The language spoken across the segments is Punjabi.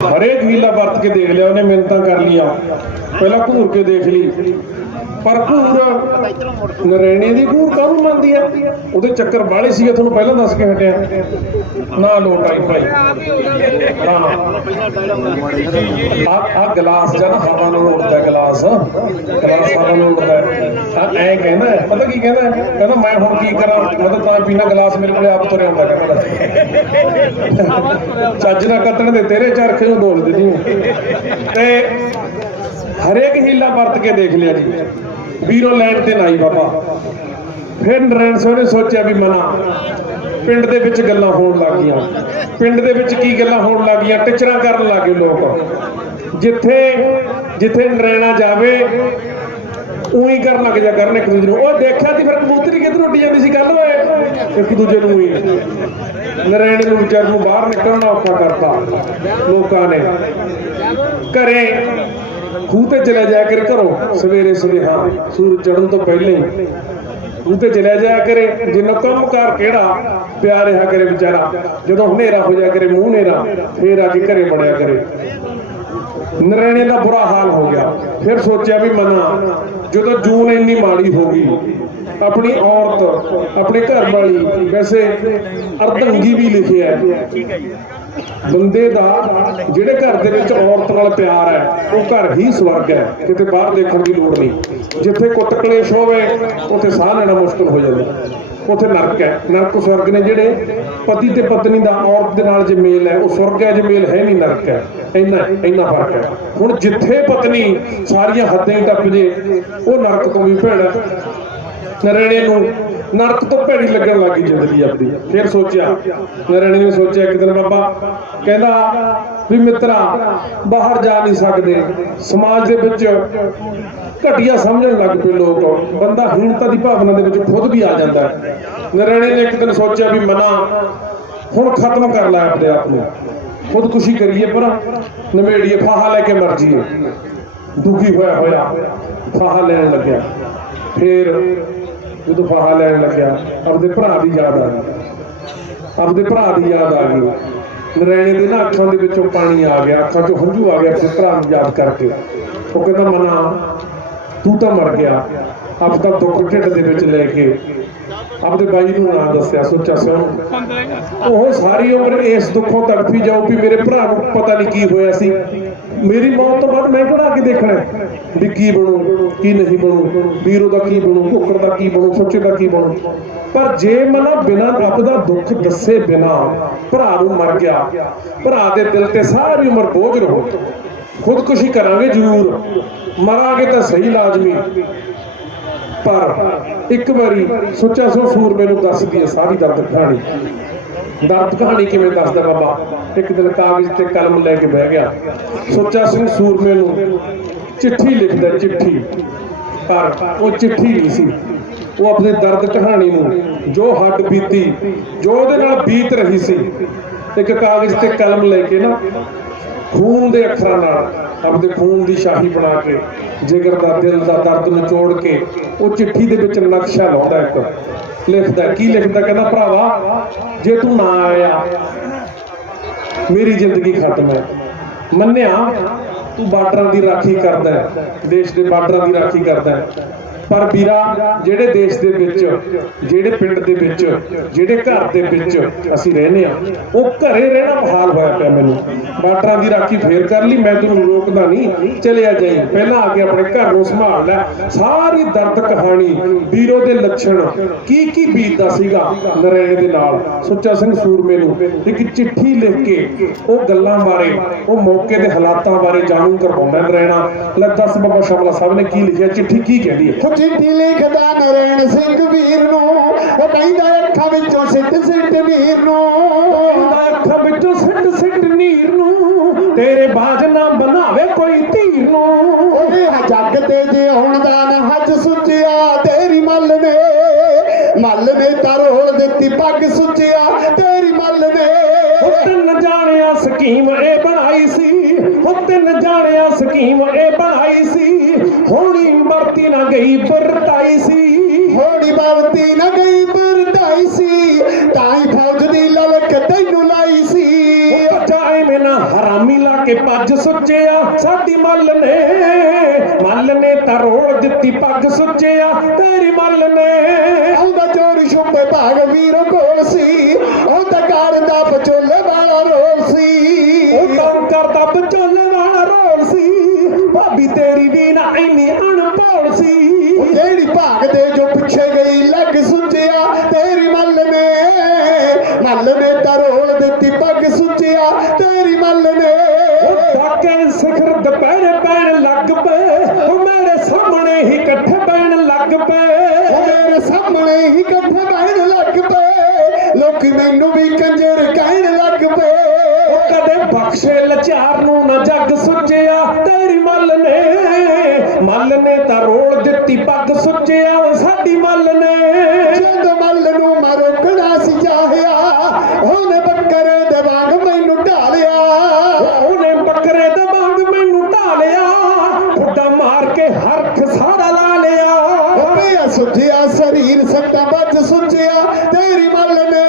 ਹਰੇਕ ਹੀਲਾ ਵਰਤ ਕੇ ਦੇਖ ਲਿਆ, ਉਹਨੇ ਮਿਹਨਤਾਂ ਕਰ ਲੀਆਂ ਪਹਿਲਾਂ ਘੂਰ ਕੇ ਦੇਖ ਲਈ। ਪਰ ਘੂਰ ਨਰੈਣੇ ਦੀ ਘੂਰ ਕਾਹਨੂੰ ਮੰਨਦੀ ਆ? ਉਹਦੇ ਚੱਕਰ ਬਾਹਲੇ ਸੀਗੇ, ਤੁਹਾਨੂੰ ਪਹਿਲਾਂ ਦੱਸ ਕੇ ਹਟਿਆ। ਨਾ ਲੋਟ ਆਈ ਭਾਈ ਆ ਆ ਗਲਾਸ ਜਨ ਹਵਾ ਨਾਲ ਉੱਡਦਾ ਗਲਾਸ। ਗਲਾਸ ਹਵਾ ਨਾਲ ਉੱਡਦਾ ਆ ਐ ਕਹਿੰਦਾ ਪਤਾ ਕੀ ਕਹਿੰਦਾ ਕਹਿੰਦਾ, ਮੈਂ ਹੁਣ ਕੀ ਕਰਾਂ? ਮੈਂ ਤਾਂ ਤਾਂ ਪੀਣਾ ਗਲਾਸ ਮੇਰੇ ਕੋਲੇ ਆਪ ਤੁਰਿਆ ਹੁੰਦਾ ਕਹਿੰਦਾ। ਚੱਜ ਨਾ ਕੱਟਣ ਦੇ ਤੇਰੇ ਚਰਖੇ ਨੂੰ ਡੋਲ ਦਿੱਤੀ ਤੇ ਹਰੇਕ ਹੀਲਾ ਵਰਤ ਕੇ ਦੇਖ ਲਿਆ ਜੀ। ਵੀਰੋ ਲੈਣ ਤੇ ਨਾਈ ਬਾਬਾ। ਫਿਰ ਨਰੈਣ ਸਿੰਘ ਨੇ ਸੋਚਿਆ ਵੀ ਮਨਾ। ਪਿੰਡ ਦੇ ਵਿੱਚ ਗੱਲਾਂ ਹੋਣ ਲੱਗੀਆਂ ਪਿੰਡ ਦੇ ਵਿੱਚ ਕੀ ਗੱਲਾਂ ਹੋਣ ਲੱਗੀਆਂ ਟਿਚਰਾਂ ਕਰਨ ਲੱਗੇ ਲੋਕ। ਜਿੱਥੇ ਜਿੱਥੇ ਨਰੈਣਾ ਜਾਵੇ, ਉਹੀ ਕਰਨ ਲੱਗ ਜਾ ਕਰਨ ਇੱਕ ਦੂਜੇ ਨੂੰ। ਉਹ ਦੇਖਿਆ ਸੀ ਫਿਰ ਕਬੂਤਰੀ ਕਿੱਧਰ ਉੱਡ ਜਾਂਦੀ ਸੀ? ਕੱਲ ਓਏ ਇੱਕ ਦੂਜੇ ਨੂੰ ਹੀ। ਨਰੈਣੇ ਨੂੰ ਵਿਚਾਰ ਨੂੰ ਬਾਹਰ ਨਿਕਲਣਾ ਔਖਾ ਕਰਤਾ। ਲੋਕਾਂ ਨੇ। ਘਰੇ ਖੂਹ ਤੇ ਚਲੇ ਜਾਇਆ ਕਰ ਘਰੋਂ, ਸਵੇਰੇ ਸੁਨੇਹਾ ਸੂਰਜ ਚੜ੍ਹਨ ਤੋਂ ਪਹਿਲਾਂ ਹੀ। ਖੂਹ ਤੇ ਚਲਿਆ ਜਾਇਆ ਕਰੇ, ਜਿੰਨਾ ਕੰਮ ਕਾਰ ਕਿਹੜਾ ਪਿਆ ਰਿਹਾ ਕਰੇ ਵਿਚਾਰਾ, ਜਦੋਂ ਹਨੇਰਾ ਹੋ ਜਾਇਆ ਕਰੇ, ਮੂੰਹ ਹਨੇਰਾ, ਫੇਰ ਆ ਕੇ ਘਰੇ ਵੜਿਆ ਕਰੇ। ਨਰੈਣੇ ਦਾ ਬੁਰਾ ਹਾਲ ਹੋ ਗਿਆ। ਫਿਰ ਸੋਚਿਆ ਵੀ ਮਨਾ, ਜਦੋਂ ਜੂਨ ਇੰਨੀ ਮਾੜੀ ਹੋ ਗਈ, ਆਪਣੀ ਔਰਤ, ਆਪਣੇ ਘਰ ਵਾਲੀ ਵੈਸੇ ਅਰਧੰਗੀ ਵੀ ਲਿਖਿਆ ਹੈ। ਬੰਦੇ ਦਾ ਜਿਹੜੇ ਘਰ ਦੇ ਵਿੱਚ ਔਰਤ ਨਾਲ ਪਿਆਰ ਹੈ, ਉਹ ਘਰ ਹੀ ਸਵਰਗ ਹੈ, ਕਿਤੇ ਬਾਹਰ ਦੇਖਣ ਦੀ ਲੋੜ ਨਹੀਂ। ਜਿੱਥੇ ਕੁੱਟ ਕਲੇਸ਼ ਹੋਵੇ, ਉੱਥੇ ਸਾਹ ਲੈਣਾ ਮੁਸ਼ਕਲ ਹੋ ਜਾਂਦਾ। ਉੱਥੇ ਨਰਕ ਹੈ। ਨਰਕ ਸਵਰਗ ਨੇ ਜਿਹੜੇ ਪਤੀ ਤੇ ਪਤਨੀ ਦਾ ਔਰਤ ਦੇ ਨਾਲ ਜੇ ਮੇਲ ਹੈ, ਉਹ ਸਵਰਗ ਹੈ, ਜੇ ਮੇਲ ਹੈ ਨਹੀਂ, ਨਰਕ ਹੈ। ਇੰਨਾ ਇੰਨਾ ਫ਼ਰਕ ਹੈ। ਹੁਣ ਜਿੱਥੇ ਪਤਨੀ ਸਾਰੀਆਂ ਹੱਦਾਂ ਹੀ ਟੱਪ ਜੇ, ਉਹ ਨਰਕ ਤੋਂ ਵੀ ਭੈੜਾ ਨਰੇਣੇ ਨੂੰ ਨਰਕ ਤੋਂ ਭੈੜੀ ਲੱਗਣ ਲੱਗੀ ਜ਼ਿੰਦਗੀ ਆਪਣੀ ਫਿਰ ਸੋਚਿਆ, ਨਰੇਣੇ ਨੇ ਸੋਚਿਆ ਇੱਕ ਦਿਨ, ਬਾਬਾ ਕਹਿੰਦਾ ਵੀ ਮਿੱਤਰਾ, ਬਾਹਰ ਜਾ ਨਹੀਂ ਸਕਦੇ। ਸਮਾਜ ਦੇ ਵਿੱਚ ਘਟੀਆ ਸਮਝਣ ਲੱਗ ਪਏ ਲੋਕ। ਬੰਦਾ ਹੀਣਤਾ ਦੀ ਭਾਵਨਾ ਦੇ ਵਿੱਚ ਖੁਦ ਵੀ ਆ ਜਾਂਦਾ ਹੈ। ਨਰੇਣੇ ਨੇ ਇੱਕ ਦਿਨ ਸੋਚਿਆ ਵੀ ਮਨਾ, ਹੁਣ ਖਤਮ ਕਰ ਲੈ ਆਪਣੇ ਆਪ ਨੂੰ। ਖੁਦਕੁਸ਼ੀ ਕਰੀਏ ਪਰ ਨਵੇੜੀਏ ਫਾਹਾ ਲੈ ਕੇ ਮਰ ਜੀਏ ਦੁਖੀ ਹੋਇਆ ਹੋਇਆ, ਫਾਹਾ ਲੈਣ ਲੱਗਿਆ। ਫਿਰ ਜਦੋਂ ਫਾਹਾ ਲੈਣ ਲੱਗਿਆ, ਆਪਦੇ ਭਰਾ ਦੀ ਯਾਦ ਆ ਗਈ। ਆਪਦੇ ਭਰਾ ਦੀ ਯਾਦ ਆ ਗਈ। ਨਰੈਣੇ ਦੇ ਨਾ ਅੱਖਾਂ ਦੇ ਵਿੱਚੋਂ ਪਾਣੀ ਆ ਗਿਆ, ਅੱਖਾਂ 'ਚੋਂ ਹੰਝੂ ਆ ਗਿਆ, ਆਪਣੇ ਭਰਾ ਨੂੰ ਯਾਦ ਕਰਕੇ। ਉਹ ਕਹਿੰਦਾ, ਮਨਾ, ਤੂੰ ਤਾਂ ਮਰ ਗਿਆ। ਆਪਦਾ ਦੁੱਖ ਢਿੱਡ ਦੇ ਵਿੱਚ ਲੈ ਕੇ ਆਪਦੇ ਬਾਈ ਨੂੰ ਨਾ ਦੱਸਿਆ, ਸੋਚਿਆ ਸਿਓ। ਉਹ ਸਾਰੀ ਉਮਰ ਇਸ ਦੁੱਖੋਂ ਤੜਫੀ ਜਾਊ ਵੀ ਮੇਰੇ ਭਰਾ ਨੂੰ ਪਤਾ ਨਹੀਂ ਕੀ ਹੋਇਆ ਸੀ। ਮੇਰੀ ਮੌਤ ਤੋਂ ਬਾਅਦ ਮੈਂ ਕਿਹੜਾ ਅੱਗੇ ਦੇਖਣਾ ਵੀ ਕੀ ਬਣੂ, ਕੀ ਨਹੀਂ ਬਣੂ, ਵੀਰੋ ਦਾ ਕੀ ਬਣੂ ਭੁੱਖਰ ਦਾ ਕੀ ਬਣੂ, ਸੋਚੇ ਦਾ ਕੀ ਬਣੂ। ਪਰ ਜੇ ਮਨਾ ਬਿਨਾਂ ਰੱਬ ਦਾ ਦੁੱਖ ਦੱਸੇ ਬਿਨਾਂ ਭਰਾ ਨੂੰ ਮਰ ਗਿਆ, ਭਰਾ ਦੇ ਦਿਲ ਤੇ ਸਾਰੀ ਉਮਰ ਬੋਝ ਰਹੋ। ਖੁਦਕੁਸ਼ੀ ਕਰਾਂਗੇ ਜ਼ਰੂਰ। ਮਰਾਂਗੇ ਤਾਂ ਸਹੀ ਲਾਜ਼ਮੀ। ਪਰ ਇੱਕ ਵਾਰੀ ਸੋਚਿਆ ਸੋ ਸੂਰਮੇ ਨੂੰ ਦੱਸਦੀ ਹੈ ਸਾਰੀ ਦਰਦ ਕਹਾਣੀ। ਦਰਦ ਕਹਾਣੀ ਕਿਵੇਂ ਦੱਸਦਾ ਬਾਬਾ? ਇੱਕ ਦਿਨ ਕਾਗਜ਼ ਤੇ ਕਲਮ ਲੈ ਕੇ ਬਹਿ ਗਿਆ। ਸੋਚਾ ਸਿੰਘ ਸੂਰਮੇ ਨੂੰ ਚਿੱਠੀ ਲਿਖਦਾ, ਚਿੱਠੀ। ਪਰ ਉਹ ਚਿੱਠੀ ਨਹੀਂ ਸੀ। ਉਹ ਆਪਣੇ ਦਰਦ ਕਹਾਣੀ ਨੂੰ ਜੋ ਹੱਡ ਬੀਤੀ, ਜੋ ਉਹਦੇ ਨਾਲ ਬੀਤ ਰਹੀ ਸੀ, ਇੱਕ ਕਾਗਜ਼ ਤੇ ਕਲਮ ਲੈ ਕੇ ਨਾ ਖੂਨ ਦੇ ਅੱਖਰਾਂ ਨਾਲ ਆਪਦੇ ਖੂਨ ਦੀ ਸ਼ਾਹੀ ਬਣਾ ਕੇ, ਜਿਗਰ ਦਾ ਦਿਲ ਦਾ ਦਰਦ ਨਿਚੋੜ ਕੇ, ਉਹ ਚਿੱਠੀ ਦੇ ਵਿੱਚ ਨਕਸ਼ਾ ਲਾਉਂਦਾ ਇੱਕ। ਲਿਖਦਾ, ਕੀ ਲਿਖਦਾ? ਕਹਿੰਦਾ, ਭਰਾਵਾ, ਜੇ ਤੂੰ ਨਾ ਆਇਆ, ਮੇਰੀ ਜ਼ਿੰਦਗੀ ਖਤਮ ਹੈ। ਮੰਨਿਆ? ਤੂੰ ਬਾਰਡਰਾਂ ਦੀ ਰਾਖੀ ਕਰਦਾ ਹੈ, ਦੇਸ਼ ਦੇ ਬਾਰਡਰਾਂ ਦੀ ਰਾਖੀ ਕਰਦਾ ਹੈ। ਪਰ ਵੀਰਾ, ਜਿਹੜੇ ਦੇਸ਼ ਦੇ ਵਿੱਚ, ਜਿਹੜੇ ਪਿੰਡ ਦੇ ਵਿੱਚ, ਜਿਹੜੇ ਘਰ ਦੇ ਵਿੱਚ ਅਸੀਂ ਰਹਿੰਦੇ ਆ ਉਹ ਘਰੇ ਰਹਿਣਾ ਬਹਾਲ ਹੋਇਆ ਪਿਆ ਮੈਨੂੰ। ਬਾਰਡਰਾਂ ਦੀ ਰਾਖੀ ਫੇਰ ਕਰ ਲਈ, ਮੈਂ ਤੈਨੂੰ ਰੋਕਦਾ ਨਹੀਂ, ਚਲਿਆ ਜਾਈ। ਪਹਿਲਾਂ ਆ ਕੇ ਆਪਣੇ ਘਰ ਨੂੰ ਸੰਭਾਲ ਲੈ। ਸਾਰੀ ਦਰਦ ਕਹਾਣੀ ਵੀਰੋ ਦੇ ਲੱਛਣ ਕੀ ਕੀ ਬੀਤਦਾ ਸੀਗਾ ਨਰੈਣੇ ਦੇ ਨਾਲ। ਸੁੱਚਾ ਸਿੰਘ ਸੂਰਮੇ ਨੂੰ ਇੱਕ ਚਿੱਠੀ ਲਿਖ ਕੇ ਉਹ ਗੱਲਾਂ ਬਾਰੇ, ਉਹ ਮੌਕੇ ਦੇ ਹਾਲਾਤਾਂ ਬਾਰੇ ਜਾਣੂ ਕਰਵਾਉਂਦਾ ਨਰੈਣਾ। ਲੈ ਦੱਸ ਬਾਬਾ ਸ਼ਮਲਾ ਸਾਹਿਬ ਨੇ ਕੀ ਲਿਖਿਆ ਚਿੱਠੀ ਕੀ ਕਹਿੰਦੀ ਹੈ? ਉਹ ਚਿੱਠੀ ਲਿਖਦਾ ਨਰੈਣ ਸਿੰਘ ਵੀਰ ਨੂੰ ਉਹ ਕਹਿੰਦਾ ਅੱਖਾਂ ਵਿੱਚੋਂ ਸਿੱਟ ਸਿੱਟ ਵੀਰ ਨੂੰ। ਅੱਖਾਂ ਵਿੱਚੋਂ ਸਿੱਟ ਸਿੱਟ ਨੀਰ ਨੂੰ ਤੇਰੇ ਬਾਜ ਨਾ ਬਣਾਵੇ ਕੋਈ ਧੀਰ ਨੂੰ। ਉਹਦੇ ਜੱਗ ਤੇ ਜੇ ਹੁਣ ਦਾ ਨਾ ਹੱਜ ਸੁੱਚਿਆ ਤੇਰੀ ਮੱਲ ਨੇ ਮੱਲ ਨੇ ਤਰੋਲ ਦਿੱਤੀ ਪੱਗ ਸੁੱਚਿਆ ਤਿੰਨ ਜਾਣਿਆ ਸਕੀਮ ਇਹ ਬਣਾਈ ਸੀ। ਹੋਣੀ ਵਰਤੀ ਨਾ ਗਈ ਵਰਤਾਈ ਸੀ। ਹੋੜੀ ਬਾਵਤੀ ਨਾ ਗਈ ਪਰਦਾਈ ਸੀ। ਤਾਂ ਹੀ ਫੌਜ ਦੀ ਲਲਕ ਤੈਨੂੰ ਲਾਈ ਸੀ। ਉਹ ਜਾਏ ਮੈਂ ਨਾ ਹਰ ਹਰਾਮੀ ਲਾ ਕੇ ਭੱਜ ਸੁੱਚਿਆ। ਸਾਡੀ ਮੱਲ ਨੇ ਮੱਲ ਨੇ ਤਾਂ ਰੋਲ ਦਿੱਤੀ ਪੱਗ ਸੁੱਚਿਆ। ਤੇਰੀ ਮੱਲ ਨੇ। ਆਉਂਦਾ ਚੋਰ ਛੁਪੇ ਭਾਗ ਵੀਰੋ ਕੋਲ ਸੀ। ਉਹ ਤਾਂ ਕਰਦਾ ਪਚੋਲੇ ਵਾਲਾ ਰੋਲ ਸੀ। ਉਹ ਤਾਂ ਕਰਦਾ ਵਾਲਾ ਰੋਲ ਸੀ। ਭਾਬੀ ਤੇਰੀ ਵੀ ਨਾ ਇੰਨੀ ਅਣਪੌਲ ਸੀ। ਜਿਹੜੀ ਭਾਗ ਦੇ ਜੋ ਪਿੱਛੇ ਗਈ ਲੱਗ ਸੁੱਚਿਆ ਤੇਰੀ ਮੱਲ ਨੇ। ਮੱਲ ਨੇ ਤਾਂ ਰੋਲ ਦਿੱਤੀ ਪੱਗ ਸੁੱਚਿਆ ਤੇਰੀ ਮੱਲ ਨੇ। ਡਾਕੇ ਸਿਖਰ ਦੁਪਹਿਰੇ ਪੈਣ ਲੱਗ ਪਏ ਉਹ ਮੇਰੇ ਸਾਹਮਣੇ ਹੀ ਇਕੱਠੇ ਪੈਣ ਲੱਗ ਪਏ। ਮੇਰੇ ਸਾਹਮਣੇ ਹੀ ਇਕੱਠੇ ਬਹਿਣ ਲੱਗ ਪਏ। ਲੋਕ ਮੈਨੂੰ ਵੀ ਬਖਸ਼ੇ ਲਚਾਰ ਨੂੰ ਨਾ ਜੱਗ ਸੁੱਚਿਆ ਤੇਰੀ ਮੱਲ ਨੇ। ਮੱਲ ਨੇ ਤਾਂ ਰੋਲ ਦਿੱਤੀ ਪੱਗ ਸੁੱਚਿਆ ਓਏ ਸਾਡੀ ਮੱਲ ਨੇ। ਜਦ ਮੱਲ ਨੂੰ ਮੈਂ ਰੋਕਣਾ ਸੀ ਚਾਹਿਆ ਉਹਨੇ ਬੱਕਰੇ ਦੇ ਵਾਂਗ ਮੈਨੂੰ ਢਾਲਿਆ। ਉਹਨੇ ਬੱਕਰੇ ਦੇ ਵਾਂਗ ਮੈਨੂੰ ਢਾਲਿਆ ਫੁੱਟਾ ਮਾਰ ਕੇ ਹਰਖ ਸਾਰਾ ਲਾ ਲਿਆ। ਪਿਆ ਸੁਝਿਆ ਸਰੀਰ ਸੱਤਾ ਬੱਜ ਸੁਝਿਆ ਤੇਰੀ ਮੱਲ ਨੇ।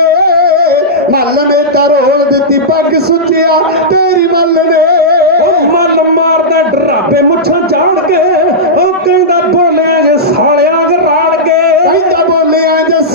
ਮੱਲ ਨੇ ਤਾਂ ਰੋਲ ਦਿੱਤੀ ਪੱਗ ਸੁਝਿਆ ਤੇਰੀ ਮੱਲ ਨੇ। ਉਹ ਮੱਲ ਮਾਰਦਾ ਡਰਾਪੇ ਮੁੱਛਾਂ ਝਾੜ ਕੇ ਉਹ ਕਹਿੰਦਾ ਬੋਲਿਆ ਜੇ ਸਾਲਿਆ ਗਰਾੜ ਕੇ। ਕਹਿੰਦਾ ਬੋਲਿਆ ਜੇ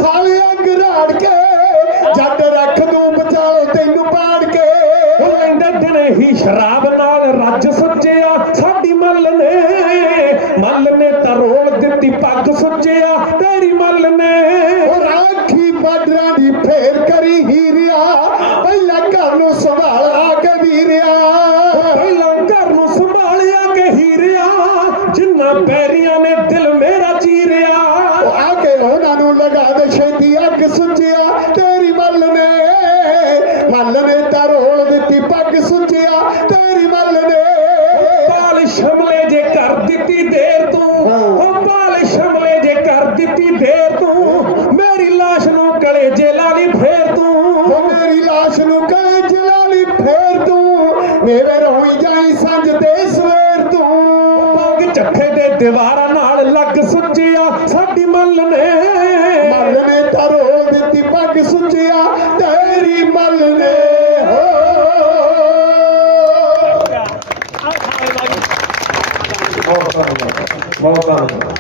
ਲਾਸ਼ ਨੂੰ ਕਲੇ ਜੇ ਲਾ ਲਈ ਫੇਰ ਤੂੰ। ਉਹ ਮੇਰੀ ਲਾਸ਼ ਨੂੰ ਕਹੇ ਜਲਾਲੀ ਫੇਰ ਤੂੰ। ਮੇਰੇ ਰੋਈ ਜਾਈ ਸੰਜ ਤੇ ਸਵੇਰ ਤੂੰ। ਪੱਗ ਚੱਠੇ ਦੇ ਦੀਵਾਰਾਂ ਨਾਲ ਲੱਗ ਸੁੱਜਿਆ ਸਾਡੀ ਮੱਲ ਨੇ। ਮੱਲ ਨੇ ਤਾਂ ਰੋਲ ਦਿੱਤੀ ਪੱਗ ਸੁੱਜਿਆ ਤੇਰੀ ਮੱਲ ਨੇ। ਹੋ। ਬਹੁਤ ਧੰਨਵਾਦ। ਬਹੁਤ ਧੰਨਵਾਦ।